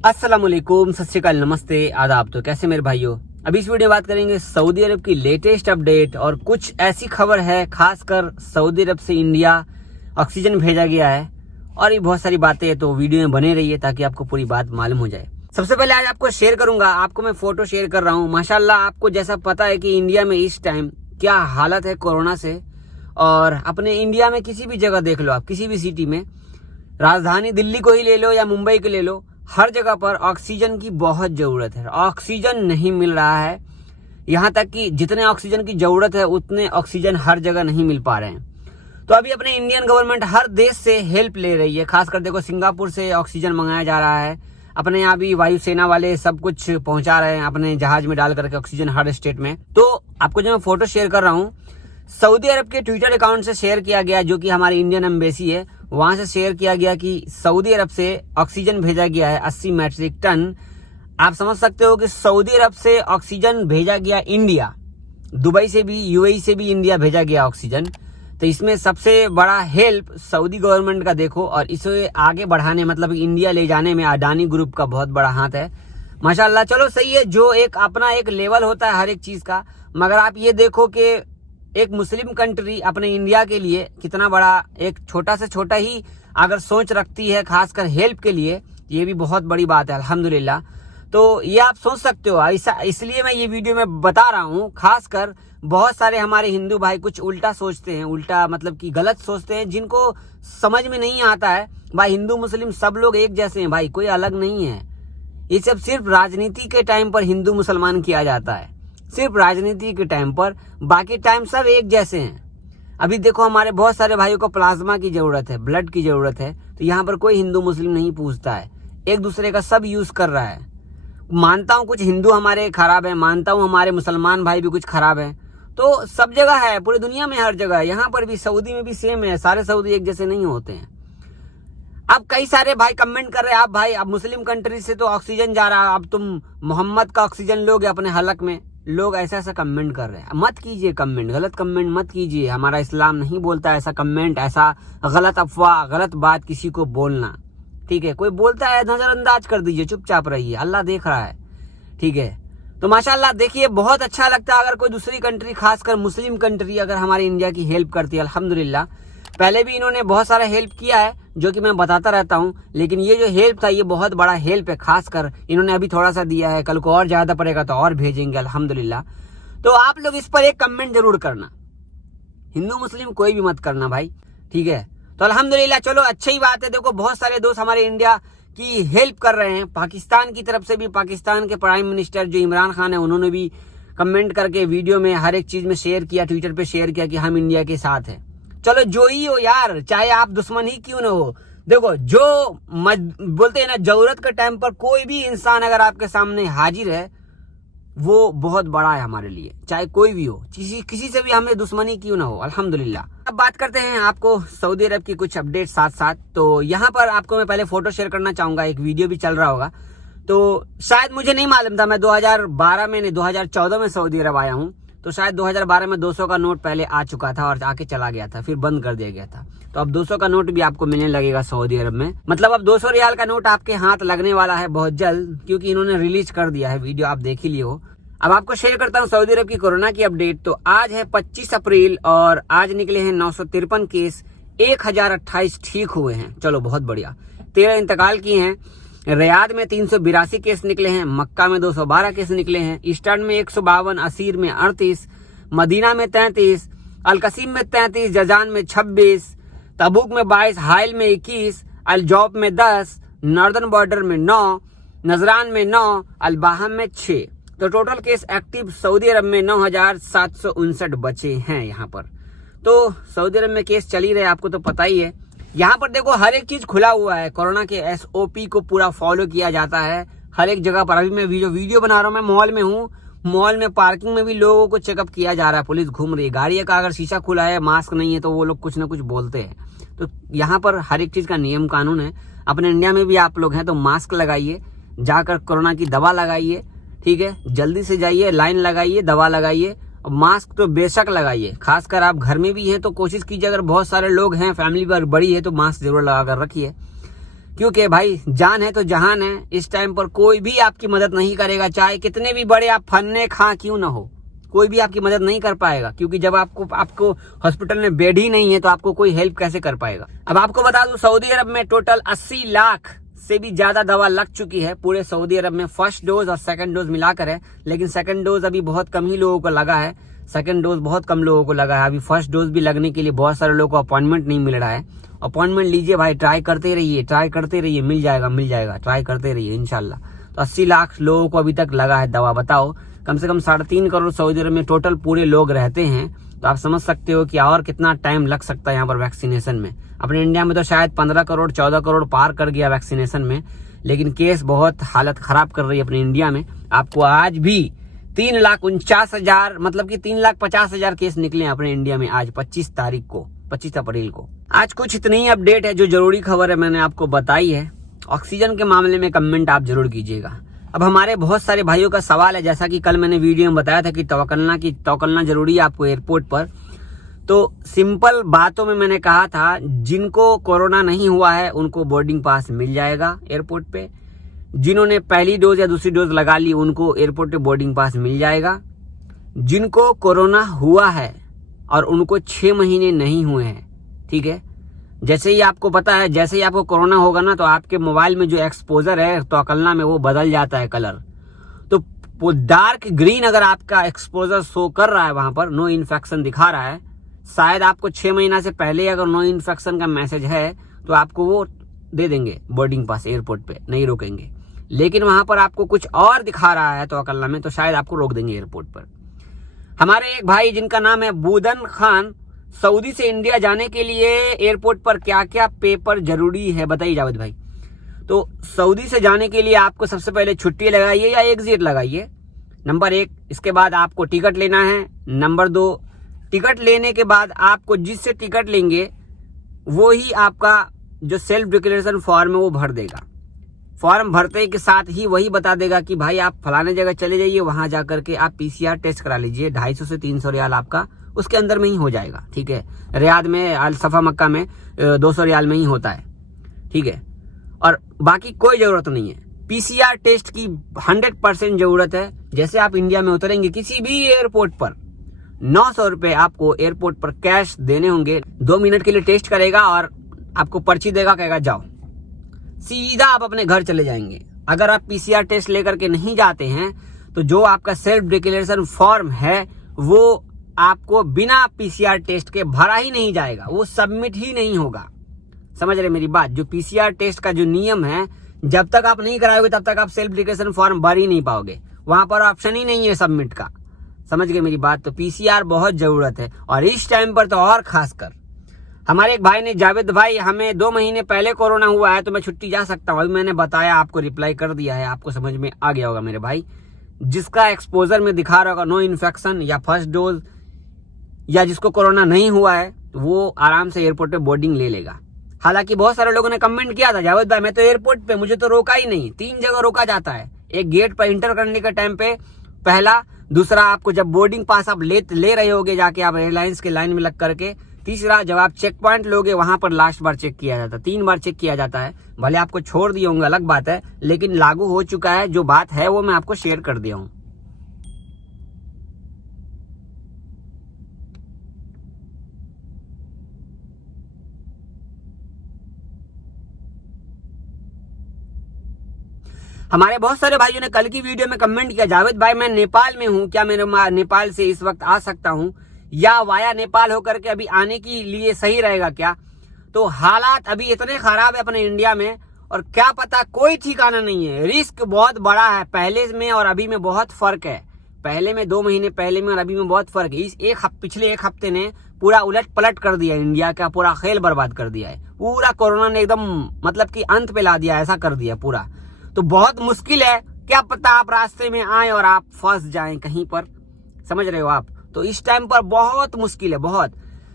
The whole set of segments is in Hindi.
अस्सलाम वालेकुम, सत श्री अकाल, नमस्ते, आदाब। तो कैसे मेरे भाइयों, अभी इस वीडियो में बात करेंगे सऊदी अरब की लेटेस्ट अपडेट और कुछ ऐसी खबर है, खासकर सऊदी अरब से इंडिया ऑक्सीजन भेजा गया है और ये बहुत सारी बातें हैं। तो वीडियो में बने रहिए ताकि आपको पूरी बात मालूम हो जाए। सबसे पहले आज आपको शेयर करूंगा, आपको मैं फोटो शेयर कर रहा हूँ। माशाल्लाह, आपको जैसा पता है कि इंडिया में इस टाइम क्या हालत है कोरोना से, और अपने इंडिया में किसी भी जगह देख लो आप, किसी भी सिटी में, राजधानी दिल्ली को ही ले लो या मुंबई को ले लो, हर जगह पर ऑक्सीजन की बहुत जरूरत है। ऑक्सीजन नहीं मिल रहा है, यहाँ तक कि जितने ऑक्सीजन की जरूरत है उतने ऑक्सीजन हर जगह नहीं मिल पा रहे हैं। तो अभी अपने इंडियन गवर्नमेंट हर देश से हेल्प ले रही है। खासकर देखो, सिंगापुर से ऑक्सीजन मंगाया जा रहा है, अपने यहाँ भी वायुसेना वाले सब कुछ पहुंचा रहे हैं अपने जहाज में डाल करके ऑक्सीजन हर स्टेट में। तो आपको जो मैं फोटो शेयर कर रहा हूँ, सऊदी अरब के ट्विटर अकाउंट से शेयर किया गया, जो कि हमारी इंडियन एम्बेसी है, वहां से शेयर किया गया कि सऊदी अरब से ऑक्सीजन भेजा गया है 80 मैट्रिक टन। आप समझ सकते हो कि सऊदी अरब से ऑक्सीजन भेजा गया इंडिया, दुबई से भी, यूएई से भी इंडिया भेजा गया ऑक्सीजन। तो इसमें सबसे बड़ा हेल्प सऊदी गवर्नमेंट का देखो, और इसे आगे बढ़ाने, मतलब इंडिया ले जाने में अडानी ग्रुप का बहुत बड़ा हाथ है। माशाल्लाह, चलो सही है, जो एक अपना एक लेवल होता है हर एक चीज का। मगर आप ये देखो कि एक मुस्लिम कंट्री अपने इंडिया के लिए कितना बड़ा, एक छोटा से छोटा ही अगर सोच रखती है, खासकर हेल्प के लिए, ये भी बहुत बड़ी बात है, अल्हम्दुलिल्लाह। तो ये आप सोच सकते हो, ऐसा इसलिए मैं ये वीडियो में बता रहा हूँ। खासकर बहुत सारे हमारे हिंदू भाई कुछ उल्टा सोचते हैं, उल्टा मतलब कि गलत सोचते हैं, जिनको समझ में नहीं आता है। भाई, हिंदू मुस्लिम सब लोग एक जैसे हैं भाई, कोई अलग नहीं है। ये सब सिर्फ राजनीति के टाइम पर हिंदू मुसलमान किया जाता है, सिर्फ राजनीति के टाइम पर, बाकी टाइम सब एक जैसे हैं। अभी देखो, हमारे बहुत सारे भाइयों को प्लाज्मा की जरूरत है, ब्लड की जरूरत है, तो यहाँ पर कोई हिंदू मुस्लिम नहीं पूछता है, एक दूसरे का सब यूज कर रहा है। मानता हूँ कुछ हिंदू हमारे खराब है, मानता हूँ हमारे मुसलमान भाई भी कुछ खराब है, तो सब जगह है, पूरी दुनिया में हर जगह है। यहाँ पर भी सऊदी में भी सेम है, सारे सऊदी एक जैसे नहीं होते हैं। अब कई सारे भाई कमेंट कर रहे हैं, आप भाई अब मुस्लिम कंट्री से तो ऑक्सीजन जा रहा है, अब तुम मोहम्मद का ऑक्सीजन लोगे अपने हलक में। लोग ऐसा ऐसा कमेंट कर रहे हैं, मत कीजिए कमेंट, गलत कमेंट मत कीजिए। हमारा इस्लाम नहीं बोलता ऐसा कमेंट, ऐसा गलत अफवाह, गलत बात किसी को बोलना। ठीक है, कोई बोलता है नजरअंदाज कर दीजिए, चुपचाप रहिए, अल्लाह देख रहा है। ठीक है, तो माशाल्लाह देखिए, बहुत अच्छा लगता है अगर कोई दूसरी कंट्री, खासकर मुस्लिम कंट्री, अगर हमारे इंडिया की हेल्प करती है। अल्हम्दुलिल्लाह, पहले भी इन्होंने बहुत सारा हेल्प किया है, जो कि मैं बताता रहता हूं, लेकिन ये जो हेल्प था ये बहुत बड़ा हेल्प है। खासकर इन्होंने अभी थोड़ा सा दिया है, कल को और ज्यादा पड़ेगा तो और भेजेंगे अल्हम्दुलिल्लाह। तो आप लोग इस पर एक कमेंट जरूर करना, हिंदू मुस्लिम कोई भी मत करना भाई, ठीक है। तो अल्हम्दुलिल्लाह, चलो अच्छी बात है। देखो, बहुत सारे दोस्त हमारे इंडिया की हेल्प कर रहे हैं। पाकिस्तान की तरफ से भी, पाकिस्तान के प्राइम मिनिस्टर जो इमरान खान है, उन्होंने भी कमेंट करके वीडियो में हर एक चीज में शेयर किया, ट्विटर पे शेयर किया कि हम इंडिया के साथ हैं। चलो, जो ही हो यार, चाहे आप दुश्मन ही क्यों ना हो, देखो जो बोलते हैं ना, जरूरत के टाइम पर कोई भी इंसान अगर आपके सामने हाजिर है, वो बहुत बड़ा है हमारे लिए, चाहे कोई भी हो, किसी से भी हमें दुश्मनी क्यों ना हो, अल्हम्दुलिल्लाह। अब बात करते हैं आपको सऊदी अरब की कुछ अपडेट साथ साथ। तो यहाँ पर आपको मैं पहले फोटो शेयर करना चाहूंगा, एक वीडियो भी चल रहा होगा। तो शायद मुझे नहीं मालूम था, मैं 2012 में नहीं 2014 में सऊदी अरब आया हूँ, तो शायद 2012 में 200 का नोट पहले आ चुका था और आके चला गया था, फिर बंद कर दिया गया था। तो अब 200 का नोट भी आपको मिलने लगेगा सऊदी अरब में, मतलब अब 200 रियाल का नोट आपके हाथ लगने वाला है बहुत जल्द, क्योंकि इन्होंने रिलीज कर दिया है। वीडियो आप देख ही लिए हो। अब आपको शेयर करता हूँ सऊदी अरब की कोरोना की अपडेट। तो आज है 25 अप्रैल और आज निकले हैं 953 केस, 1028 ठीक हुए हैं। चलो, बहुत बढ़िया। 13 इंतकाल किए हैं। रियाद में 382 केस निकले हैं, मक्का में 212 केस निकले हैं, ईस्टर्न में 152, असीर में 38, मदीना में 33, अलकसीम में 33, जजान में 26, तबूक में 22, हाइल में 21, अलजौब में 10, नॉर्दर्न बॉर्डर में 9, नजरान में 9, अलबाहम में 6। तो टोटल केस एक्टिव सऊदी अरब में 9759 बचे हैं यहाँ पर। तो सऊदी अरब में केस चल ही रहे, आपको तो पता ही है। यहाँ पर देखो, हर एक चीज खुला हुआ है, कोरोना के SOP को पूरा फॉलो किया जाता है हर एक जगह पर। अभी मैं वीडियो बना रहा हूँ, मैं मॉल में हूँ, मॉल में पार्किंग में भी लोगों को चेकअप किया जा रहा है, पुलिस घूम रही है। गाड़ी का अगर शीशा खुला है, मास्क नहीं है, तो वो लोग कुछ ना कुछ बोलते हैं। तो यहाँ पर हर एक चीज का नियम कानून है। अपने इंडिया में भी आप लोग हैं तो मास्क लगाइए, जाकर कोरोना की दवा लगाइए, ठीक है, जल्दी से जाइए, लाइन लगाइए, दवा लगाइए, मास्क तो बेशक लगाइए। खासकर आप घर में भी हैं तो कोशिश कीजिए, अगर बहुत सारे लोग हैं, फैमिली पर बड़ी है, तो मास्क जरूर लगा कर रखिए, क्योंकि भाई जान है तो जहान है। इस टाइम पर कोई भी आपकी मदद नहीं करेगा, चाहे कितने भी बड़े आप फन्ने खा क्यों ना हो, कोई भी आपकी मदद नहीं कर पाएगा। क्योंकि जब आपको हॉस्पिटल में बेड ही नहीं है तो आपको कोई हेल्प कैसे कर पाएगा। अब आपको बता दूं, सऊदी अरब में टोटल 80 लाख से भी ज्यादा दवा लग चुकी है पूरे सऊदी अरब में। फर्स्ट डोज और सेकंड डोज मिलाकर है, लेकिन सेकंड डोज अभी बहुत कम ही लोगों को लगा है। सेकंड डोज बहुत कम लोगों को लगा है। अभी फर्स्ट डोज भी लगने के लिए बहुत सारे लोगों को अपॉइंटमेंट नहीं मिल रहा है। अपॉइंटमेंट लीजिए भाई, ट्राई करते रहिए, मिल जाएगा, ट्राई करते रहिए इंशाल्लाह। तो 80 लाख लोगों को अभी तक लगा है दवा। बताओ, कम से कम 3.5 करोड़ सऊदी अरब में टोटल पूरे लोग रहते हैं। तो आप समझ सकते हो कि और कितना टाइम लग सकता है यहाँ पर वैक्सीनेशन में। अपने इंडिया में तो शायद 15 करोड़ 14 करोड़ पार कर गया वैक्सीनेशन में, लेकिन केस बहुत हालत खराब कर रही है अपने इंडिया में। आपको आज भी 3,49,000 मतलब कि 3,50,000 केस निकले हैं अपने इंडिया में आज 25 अप्रैल को। आज कुछ इतनी ही अपडेट है, जो जरूरी खबर है मैंने आपको बताई है। ऑक्सीजन के मामले में कमेंट आप जरूर कीजिएगा। अब हमारे बहुत सारे भाइयों का सवाल है, जैसा कि कल मैंने वीडियो में बताया था कि तवक्कलना जरूरी है आपको एयरपोर्ट पर। तो सिंपल बातों में मैंने कहा था, जिनको कोरोना नहीं हुआ है उनको बोर्डिंग पास मिल जाएगा एयरपोर्ट पे। जिन्होंने पहली डोज या दूसरी डोज लगा ली उनको एयरपोर्ट पे बोर्डिंग पास मिल जाएगा। जिनको कोरोना हुआ है और उनको 6 महीने नहीं हुए हैं, ठीक है, जैसे ही आपको पता है, जैसे ही आपको कोरोना होगा ना, तो आपके मोबाइल में जो एक्सपोजर है तवक्कलना में वो बदल जाता है कलर। तो वो डार्क ग्रीन अगर आपका एक्सपोजर शो कर रहा है, वहां पर नो इन्फेक्शन दिखा रहा है, शायद आपको 6 महीना से पहले अगर नो इन्फेक्शन का मैसेज है तो आपको वो दे देंगे बोर्डिंग पास एयरपोर्ट पे, नहीं रोकेंगे। लेकिन वहां पर आपको कुछ और दिखा रहा है तवक्कलना में, तो शायद आपको रोक देंगे एयरपोर्ट पर। हमारे एक भाई जिनका नाम है बूदन खान, सऊदी से इंडिया जाने के लिए एयरपोर्ट पर क्या क्या पेपर जरूरी है बताइए जावेद भाई। तो सऊदी से जाने के लिए आपको सबसे पहले छुट्टी लगाइए या एग्जिट लगाइए, नंबर 1। इसके बाद आपको टिकट लेना है, नंबर 2। टिकट लेने के बाद आपको जिससे टिकट लेंगे वो ही आपका जो सेल्फ डिक्लेरेशन फॉर्म है वो भर देगा। फॉर्म भरते के साथ ही वही बता देगा कि भाई आप फलाने जगह चले जाइए, वहां जाकर के आप PCR टेस्ट करा लीजिए। 250 से 300 रियाल आपका उसके अंदर में ही हो जाएगा, ठीक है। रियाद में, अल सफा मक्का में 200 रियाल में ही होता है, ठीक है। और बाकी कोई जरूरत नहीं है। PCR टेस्ट की 100% जरूरत है। जैसे आप इंडिया में उतरेंगे किसी भी एयरपोर्ट पर 900 रुपए आपको एयरपोर्ट पर कैश देने होंगे। 2 मिनट के लिए टेस्ट करेगा और आपको पर्ची देगा, कहेगा जाओ, सीधा आप अपने घर चले जाएंगे। अगर आप PCR टेस्ट लेकर के नहीं जाते हैं तो जो आपका सेल्फ डिक्लेरेशन फॉर्म है वो आपको बिना PCR टेस्ट के भरा ही नहीं जाएगा, वो सबमिट ही नहीं होगा। समझ रहे मेरी बात? जो PCR टेस्ट का जो नियम है, जब तक आप नहीं कराओगे तब तक आप सेल्फ डिक्लेरेशन फॉर्म भर ही नहीं पाओगे। वहां पर ऑप्शन ही नहीं है सबमिट का। समझ गए मेरी बात? तो PCR बहुत जरूरत है, और इस टाइम पर तो और खासकर। हमारे एक भाई ने, जावेद भाई हमें 2 महीने पहले कोरोना हुआ है तो मैं छुट्टी जा सकता हूँ। अभी मैंने बताया, आपको रिप्लाई कर दिया है, आपको समझ में आ गया होगा मेरे भाई। जिसका एक्सपोजर में दिखा रहा होगा नो इन्फेक्शन या फर्स्ट डोज, या जिसको कोरोना नहीं हुआ है, वो आराम से एयरपोर्ट पे बोर्डिंग ले लेगा। हालांकि बहुत सारे लोगों ने कमेंट किया था, जावेद भाई मैं तो एयरपोर्ट पे, मुझे तो रोका ही नहीं। 3 जगह रोका जाता है। एक गेट पर इंटर करने के टाइम पे, पहला, दूसरा आपको जब बोर्डिंग पास आप ले रहे होगे जाके आप एयरलाइंस के लाइन में लग करके, तीसरा जब आप चेक पॉइंट लोगे वहां पर लास्ट बार चेक किया जाता है। 3 बार चेक किया जाता है। भले आपको छोड़ दिए होंगे अलग बात है, लेकिन लागू हो चुका है। जो बात है वो मैं आपको शेयर कर दिया हूं। हमारे बहुत सारे भाइयों ने कल की वीडियो में कमेंट किया, जावेद भाई मैं नेपाल में हूं, क्या मैं नेपाल से इस वक्त आ सकता हूं, या वाया नेपाल होकर के अभी आने के लिए सही रहेगा क्या? तो हालात अभी इतने खराब है अपने इंडिया में, और क्या पता, कोई ठिकाना नहीं है। रिस्क बहुत बड़ा है, पहले में और अभी में बहुत फर्क है। पहले में 2 महीने पहले में और अभी में बहुत फर्क है। इस पिछले एक हफ्ते ने पूरा उलट पलट कर दिया, इंडिया का पूरा खेल बर्बाद कर दिया है। पूरा कोरोना ने एकदम मतलब कि अंत पे ला दिया, ऐसा कर दिया पूरा। तो बहुत मुश्किल है, क्या पता आप रास्ते में आए और आप फंस जाएं कहीं पर। समझ रहे हो आप? तो इस टाइम पर बहुत मुश्किल है, बहुत।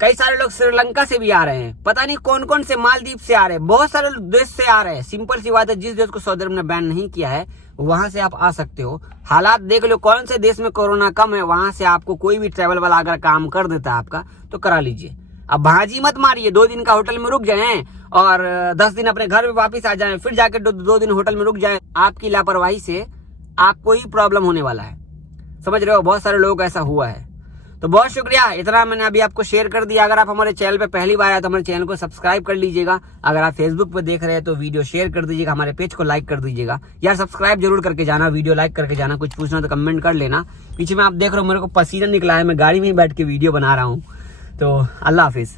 कई सारे लोग श्रीलंका से भी आ रहे हैं, पता नहीं कौन कौन से, मालदीव से आ रहे हैं, बहुत सारे देश से आ रहे हैं। सिंपल सी बात है, जिस देश को सऊदी अरब ने बैन नहीं किया है वहां से आप आ सकते हो। हालात देख लो, कौन से देश में कोरोना कम है, वहां से आपको कोई भी ट्रैवल वाला अगर काम कर देता है आपका, तो करा लीजिए। अब भाजी मत मारिए, 2 दिन का होटल में रुक जाएं और 10 दिन अपने घर में वापस आ जाएं, फिर जाके 2 दिन होटल में रुक जाएं। आपकी लापरवाही से आपको ही प्रॉब्लम होने वाला है, समझ रहे हो। बहुत सारे लोगों को ऐसा हुआ है। तो बहुत शुक्रिया, इतना मैंने अभी आपको शेयर कर दिया। अगर आप हमारे चैनल पे पहली बार आए तो हमारे चैनल को सब्सक्राइब कर लीजिएगा। अगर आप फेसबुक पे देख रहे हैं तो वीडियो शेयर कर दीजिएगा, हमारे पेज को लाइक कर दीजिएगा। यार सब्सक्राइब जरूर करके जाना, वीडियो लाइक करके जाना। कुछ पूछना तो कमेंट कर लेना। पीछे में आप देख रहे हो मेरे को पसीना निकला है, मैं गाड़ी में ही बैठ के वीडियो बना रहा हूँ। तो अल्लाह हाफिज।